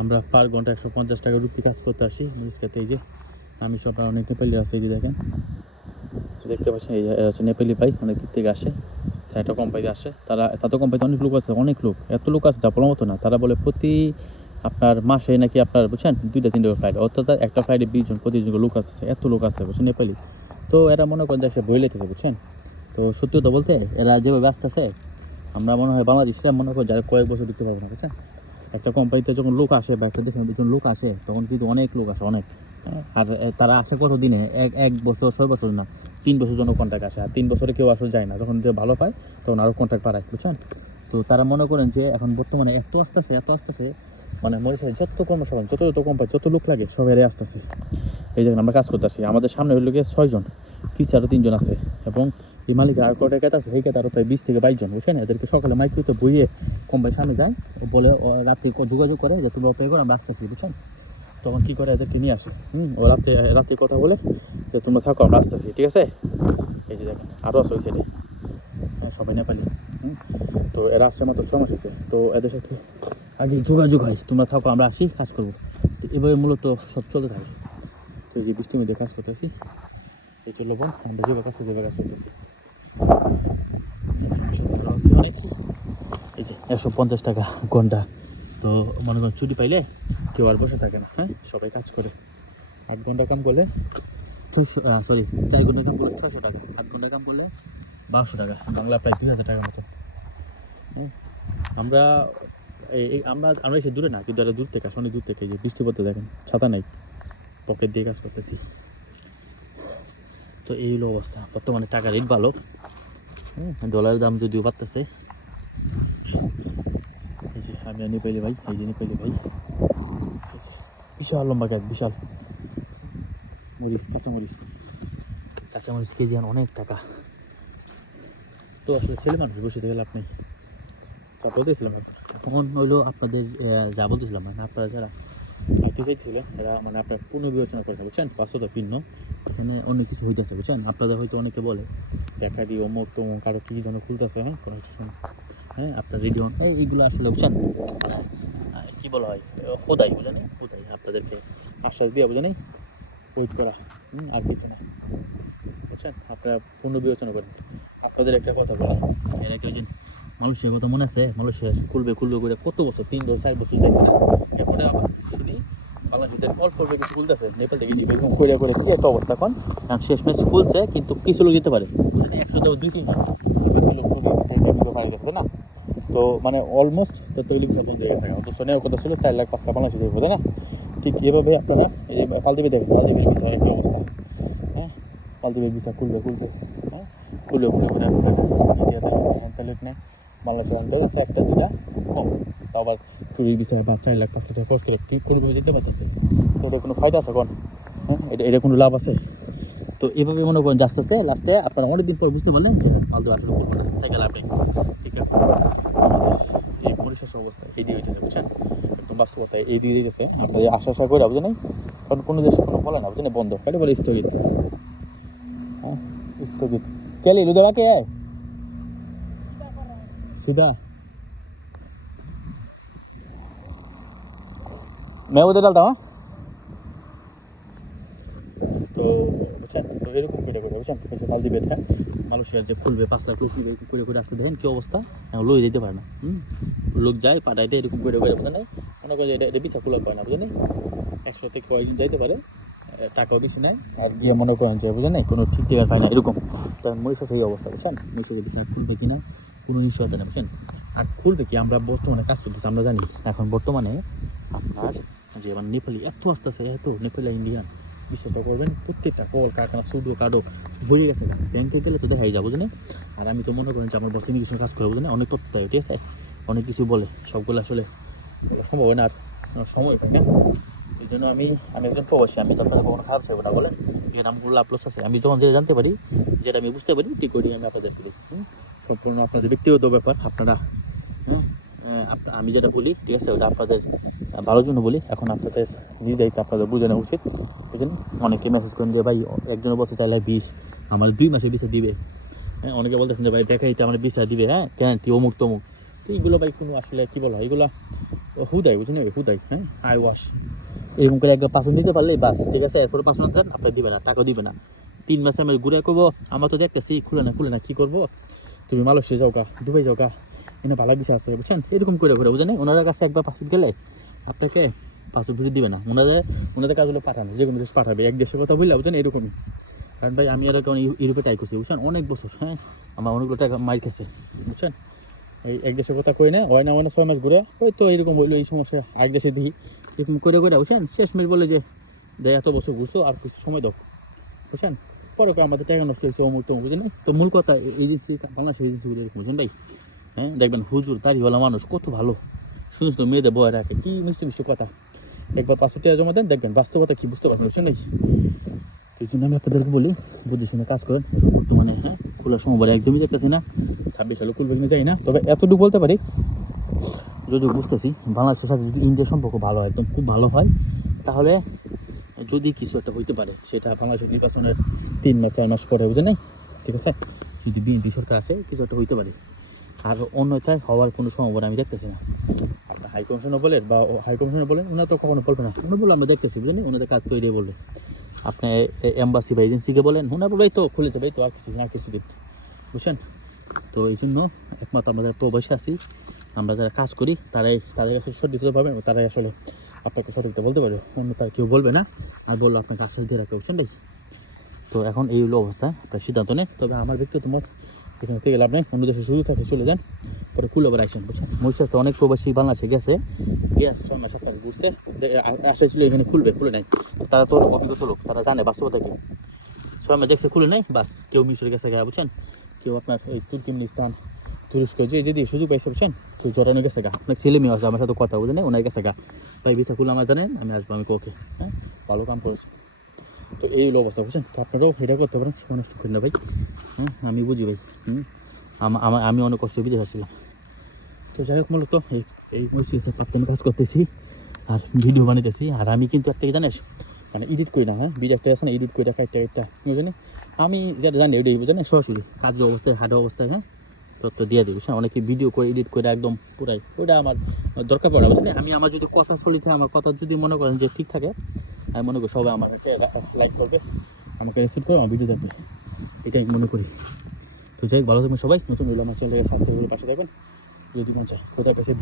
আমরা পার ঘণ্টা একশো পঞ্চাশ টাকা রুপি কাজ করতে আসি মরিচ খেতে এই যে, আমি সব অনেক নেপালি আছে, এই দেখেন। দেখতে পাচ্ছেন, এই হচ্ছে নেপালি ভাই, অনেক দিক থেকে আসে। একটা কোম্পানিতে আসে। তারা তাদের কোম্পানিতে অনেক লোক আছে, অনেক লোক। এত লোক আছে যা বলার মতো না। তারা বলে প্রতি আপনার মাসে নাকি আপনার, বুঝছেন, দুইটা, তিনটা ফ্লাইট অর্থাৎ একটা ফ্লাইটে বিশ জন প্রতিজন লোক আসতেছে, এত লোক আছে, বুঝছেন, নেপালি। তো এরা মনে করেন সে বই লেতেছে বুঝছেন। তো সত্যি কথা বলতে, এরা যেভাবে আসতেছে, আমরা মনে হয় বাংলাদেশিরা মনে করি যারা কয়েক বছর দিতে পারবে না, বুঝছেন। একটা কোম্পানিতে যখন লোক আসে বা একটা দেশে যখন লোক আসে তখন কিন্তু অনেক লোক আসে অনেক। হ্যাঁ, আর তারা আসে কত দিনে এক এক বছর ছয় বছর না তিন বছর জন্য কন্ট্যাক্ট আসে। আর তিন বছরে কেউ আসলে যায় না। যখন যে ভালো পায় তখন আরও কন্ট্যাক্ট বাড়ায় বুঝছেন? তো তারা মনে করেন যে এখন বর্তমানে এত আসতেছে এত আসতেছে মানে মরিশাস যত কর্মসংস্থান যত যত কোম্পানি যত লোক লাগে সবাই আসতেছে। এই জায়গায় আমরা কাজ করতেছি। আমাদের সামনে হইল গিয়ে ছয়জন পিছিয়ে আরও তিনজন আছে। এবং এই মালিকের আর কটা কেতা আছে সেই কেতা আরও প্রায় বিশ থেকে বাইশ জন বুঝছেন এদেরকে সকালে মাইকিউতে বইয়ে কোম্পানির সামনে যায় বলে রাতে যোগাযোগ করে যে তুমি অপেক্ষা করো আমরা আসতেছি বুঝছেন তখন কী করে এদেরকে নিয়ে আসে? হুম ও রাতে রাতে কথা বলে যে তোমরা থাকো আমরা আসতেছি ঠিক আছে? এই যে দেখেন আরও সাইডে হ্যাঁ, সবাই নেপালি। হুম তো এরা আসছে মাত্র ছ মাস হয়েছে। তো এদের সাথে আগে যোগাযোগ হয় তোমরা থাকো আমরা আসি কাজ করব। এভাবে মূলত সব চলতে থাকে। তো এই যে বৃষ্টির মধ্যে কাজ করতেছি এই চলল বোন আমরা যেভাবে কাজ যেভাবে কাজ করতেছি। এই যে একশো পঞ্চাশ টাকা ঘণ্টা। তো মনে করেন ছুটি পাইলে কেউ আর বসে থাকে না হ্যাঁ? সবাই কাজ করে। আট ঘণ্টা কাম করলে ছয়শো সরি চার ঘণ্টা কাম করলে ছয়শো টাকা আট ঘণ্টা কাম করলে বারোশো টাকা বাংলা প্রায় দুই হাজার টাকার মতো। হ্যাঁ, আমরা এই আমরা আমরা এসে দূরে না কিন্তু এরা দূর থেকে আসে অনেক দূর থেকে যে বৃষ্টি পড়তে দেখেন ছাতা নাই পকেট দিয়ে কাজ করতেছি। তো এই হলো অবস্থা বর্তমানে টাকা রেট ভালো ডলারের দাম যদিও বাড়তেছে। আমি আর নেপালি ভাই, এই যে নেপালি ভাই। বিশাল লম্বা গাছ, বিশাল। মরিচ, কাঁচামরিচ। কাঁচামরিচ কেজি আন অনেক টাকা। তো আসলে ছেলে মানুষ, বসে থেকে লাভ নেই। যা বলতেছিলাম তখন হইল আপনাদের যা বলতেছিলাম মানে আপনারা যারা আইতে চাইছিলেন এরা মানে আপনার পুনর্বিবেচনা করে বুঝছেন? বাস্তবতা ভিন্ন। এখানে অনেক কিছু হইতেছে বুঝছেন? আপনারা হয়তো অনেকে বলে দেখা দিই অমুক তমুক আরও কী যেন খুলতেছে হ্যাঁ? কোনো কিছু হ্যাঁ আপনার রেডিও এই এইগুলো আসলে বুঝছেন? কী বলা হয়? খোদাই বুঝেনি খোদাই আপনাদেরকে আশ্বাস দিয়ে বুঝেনি ওয়েট করা হুম, আর কিছু না। বুঝছেন? আপনারা পুনর্বিবেচনা করেন। আপনাদের একটা কথা বলা। এর একটা ওই কথা মনে আছে? মালয়েশিয়ার খুলবে খুলবে করে কত বছর? তিন বছর চার বছর যাইছে না? এরপরে আবার শুনি। নেপাল থেকে করে করে অবস্থা এখন? শেষ ম্যাচ খুলছে, কিন্তু কিছু লোক যেতে পারে। একশো দেবো দুই গেছে না। তো মানে অলমোস্ট তৈরি বিষয় বন্ধ হয়ে গেছে। অথচ নেওয়ার কথা ছিল, চার লাখ, পাঁচ লাখ বাংলাদেশে যাবে না? ঠিক এভাবে আপনারা এই যে ফালদিবে দেখেন ফালদিবের বিষয় একই অবস্থা। হ্যাঁ? ফালদিবের বিষয় খুলবে খুলবে। হ্যাঁ? খুলবে খুলবে খুলে ইন্ডিয়াতে লোক নেই নেই একটা দুটা কম। তাও আবার চুরির বিষয়ে বা চার লাখ, পাঁচ লাখ টাকা খরচ করে কি যেতে পারতেছে? তো এটা কোনো ফায়দা আছে কোন? হ্যাঁ এটা এটা কোনো লাভ আছে? তো এভাবে মনে করেন আস্তে আস্তে লাস্টে আপনারা পর বুঝতে পারলেন যে আসলে করব না। লাভ নেই ঠিক আছে? এই মরিশাস অবস্থা, এই দিয়ে হইতেছে, বুঝছেন? একদম বাস্তবতা এই দিয়ে গেছে। আপনাদের আশা আশা করে বুঝলেন কারণ কোনো দেশে কোনো বলে না বুঝলেন বন্ধ খালি বলে স্থগিত। হ্যাঁ স্থগিত। কেলি লুদে বাকি है सीधा मैं उधर डालता हूँ তো বুঝছেন তো এরকম করে করে বুঝছেন এসে কাল দিবে হ্যাঁ মালয়েশিয়ার যে খুলবে পাঁচ লাখ লোক নিবে এরকম করে করে আসতে দেখেন কি অবস্থা এখন লই যেতে পারে না হুম লোক যায় পাঠাইতে এরকম করে করে বুঝলেন মনে করে এটা এটা বিশা খোলা পায় না বুঝলেন একশো থেকে কয়েকদিন যাইতে পারে এ, টাকাও বেশি নেয় আর গিয়ে মনে করেন যে বুঝলেন কোনো ঠিক ঠিকার পায় না এরকম কারণ মরিশাস এই অবস্থা বুঝছেন মরিশাস বিশা খুলবে কিনা কোনো নিশ্চয়তা নেই, বুঝছেন? আর খুলবে কি আমরা বর্তমানে কাজ করতেছি, আমরা জানি, এখন বর্তমানে আপনার যে মানে নেপালি এত আস্তে আসতেছে, এত নেপালি ইন্ডিয়ান বিশ্বাসটা করবেন প্রত্যেকটা কল, কারখানা সুডো কার্ডো ভরে গেছে, ব্যাংকে গেলে তো দেখাই যাব জানে আর আমি তো মনে করেন যে আমার বসে ইমিগ্রেশন কাজ করব জানে অনেক তথ্য, ঠিক আছে? অনেক কিছু বলে, সবগুলো আসলে সম্ভব হয় না, আর সময় পাই না এই জন্য আমি আমি একজন প্রবাসী, আমি তো আপনাদের কখনো খারাপ চাইব না বলে এখানে আমার লাভ লস আছে, আমি যখন যেটা জানতে পারি, যেটা আমি বুঝতে পারি, ঠিক করি আমি আপনাদের? সম্পূর্ণ আপনাদের ব্যক্তিগত ব্যাপার, আপনারা হ্যাঁ আমি যেটা বলি, ঠিক আছে, ওটা আপনাদের ভালোর জন্য বলি, এখন আপনাদের নিজ দায়িত্ব আপনাদের বুঝে নেওয়া উচিত বুঝলেন অনেকে মেসেজ করেন যে, ভাই একজনের বছর চাইলে বিষ আমার দুই মাসে বিষা দিবে। হ্যাঁ অনেকে বলতেছেন যে, ভাই দেখাইতে আমার বিষা দিবে। হ্যাঁ গ্যারান্টি অমুক তমুক? তো এইগুলো ভাই কোনো আসলে কী বলা হয়? এগুলো হুদাই, বুঝলেন? হুদাই হ্যাঁ আই ওয়াশ এরকম করে একবার পাসন দিতে পারলে বাস, ঠিক আছে, এরপরে পাসন আনতেন আপনার দিবে না টাকা দিবে না। তিন মাসে আমি ঘুরে করব আমার তো দেখতেছি, খুলে না খুলে না, কী করব? তুমি মালয়েশিয়া যাও গা দুবাই যাও গা এনে ভালো বিষয় আছে, বুঝছেন? এরকম করে করে বুঝলেন ওনার কাছে একবার পাসপোর্ট গেলে আপনাকে পাসপোর্ট ফিরে দিবে না। ওনাদের ওনাদের কাজগুলো পাঠানো, যে কোনো দেশ পাঠাবে, এক দেশের কথা বললে বুঝছেন এরকমই। কারণ ভাই, আমি আর ইউরোপে ট্রাই করছি, বুঝছেন? অনেক বছর হ্যাঁ? আমার অনেকগুলো টাকা মার খেছে, বুঝছেন? এই এক দেশের কথা কই না হয় না মানে ছয় মাস ঘুরে, ওই তো এরকম হইল, এই সমস্যা এক দেশে দিই। এরকম করে করে, বুঝছেন? শেষ মেশ বলে যে দেয় এত বছর ঘুরছো, আর কিছু সময় দাও। বুঝছেন? পরে আমাদের টাকা নষ্ট হয়েছে অমুক তমুক বুঝলেন? তো মূল কথা এজেন্সি বাংলাদেশ এজেন্সিগুলো এরকম বুঝছেন ভাই? হ্যাঁ দেখবেন হুজুর, দাড়িওয়ালা মানুষ, কত ভালো। শুনুন তো মেয়েদের বয় রাখে, কি মিষ্টি মিষ্টি কথা। একবার পাঁচশো টাকা জমা দেন, দেখবেন বাস্তবতা কি, বুঝতে পারবেন বুঝছেন তো এই জন্য আমি আপনাদেরকে বলি, বুদ্ধি শুনে কাজ করেন বর্তমানে হ্যাঁ খোলার সময় একদমই দেখতেছি না, ছাব্বিশ সালে খুলবে কিনা যাই না, তবে এতটুকু বলতে পারি, যদিও বুঝতেছি, বাংলাদেশের সাথে যদি ইন্ডিয়ার সম্পর্ক ভালো হয়, একদম খুব ভালো হয়, তাহলে যদি কিছু একটা হইতে পারে, সেটা বাংলাদেশের নির্বাচনের তিন মাস চার মাস পরে বুঝে নাই? ঠিক আছে? যদি বিএনপি সরকার আসে, কিছু একটা হইতে পারে। আর অন্যথায় হওয়ার কোনো সম্ভাবনা আমি দেখতেছি না। আপনার হাই বলেন বা হাই বলেন ওনারা তো কখনো বলবে না। ওনারা বলে আমরা দেখতেছি, বুঝলেন ওনাদের কাজ তৈরি বলবে। আপনি এম্বাসি বা এজেন্সিকে বলেন ওনারা বলবে তো খুলে যাবে তো আর কিছু না কিছুদিন বুঝছেন? তো এই জন্য একমাত্র আমরা যারা প্রবাসী আছি, আমরা যারা কাজ করি, তারাই তাদের কাছে সঠিক পাবেন তারাই আসলে আপনাকে সঠিকটা বলতে পারবে। অন্য তার কেউ বলবে না। আর বলল আপনাকে আশ্বাস দিয়ে রাখবে বুঝছেন ভাই? তো এখন এই হলো অবস্থা, আপনার সিদ্ধান্ত নেই তবে আমার ব্যক্তিগত মত, এখানে থেকে লাভ নেই, অন্য দেশে শুরু থাকে, চলে যান, পরে কুল আবার আসেন বুঝছেন? মরিশাস তো অনেক প্রবাসী বাংলাদেশে গেছে, গিয়ে ছয় মাস, সাত মাস ঘুরছে আসা ছিল এখানে খুলবে, খুলে নাই। তারা তো অভিজ্ঞতা লোক, তারা জানে বাস্তবতা কি। ছয় মাস দেখছে, খুলে নেই, বাস, কেউ মিশরে গেছে গা, বুঝছেন? কেউ আপনার এই তুর্কিমিনিস্তান, তুরস্ক, যে যদি সুযোগ পাইছে, বুঝছেন? কেউ জড়ানো গেছে গা অনেক ছেলে মেয়ে আছে, আমার সাথে কথা বুঝে নেই ওনার গেছে গা। ভাই, ভিসা খুলে আমার জানেন, আমি আসব, আমি ওকে হ্যাঁ? ভালো কাম করেছি। তো এই হলো অবস্থা, বুঝছেন? তো আপনারাও এটা করতে পারেন, সময় নষ্ট করেন না ভাই। হুম, আমি বুঝি ভাই, হুম। আমা- আমা- অনেক কষ্ট বিদেশ আসছিলাম তো যাই হোক, মূলত এই এই মসজিদে প্রাপ্তন কাজ করতেছি আর ভিডিও বানাইতেছি। আর আমি কিন্তু একটা জানিস মানে এডিট করি না হ্যাঁ? ভিডিও একটা আছে না এডিট করে একটা একটা বুঝলি আমি যেটা জানি ওইটাই বুঝলেন সরাসরি কাজের অবস্থায়, হাটের অবস্থায় হ্যাঁ? তো তো দিয়ে দিবি হ্যাঁ অনেকে ভিডিও করে এডিট করে একদম পুরাই ওটা আমার দরকার পড়ে বুঝলেন আমি আমার যদি কথা চলিতে আমার কথা যদি মনে করেন যে ঠিক থাকে আমি মনে করি সবাই আমার লাইক করবে, আমাকে রেসিভ করে, আমার ভিডিও দেখবে। এটাই মনে করি। তো যাই ভালো থাকবেন সবাই। নতুন হইল আমার চ্যানেলকে সাবস্ক্রাইব করে পাশে থাকবেন। যদি মনে চায়, কোথায় পেয়েছে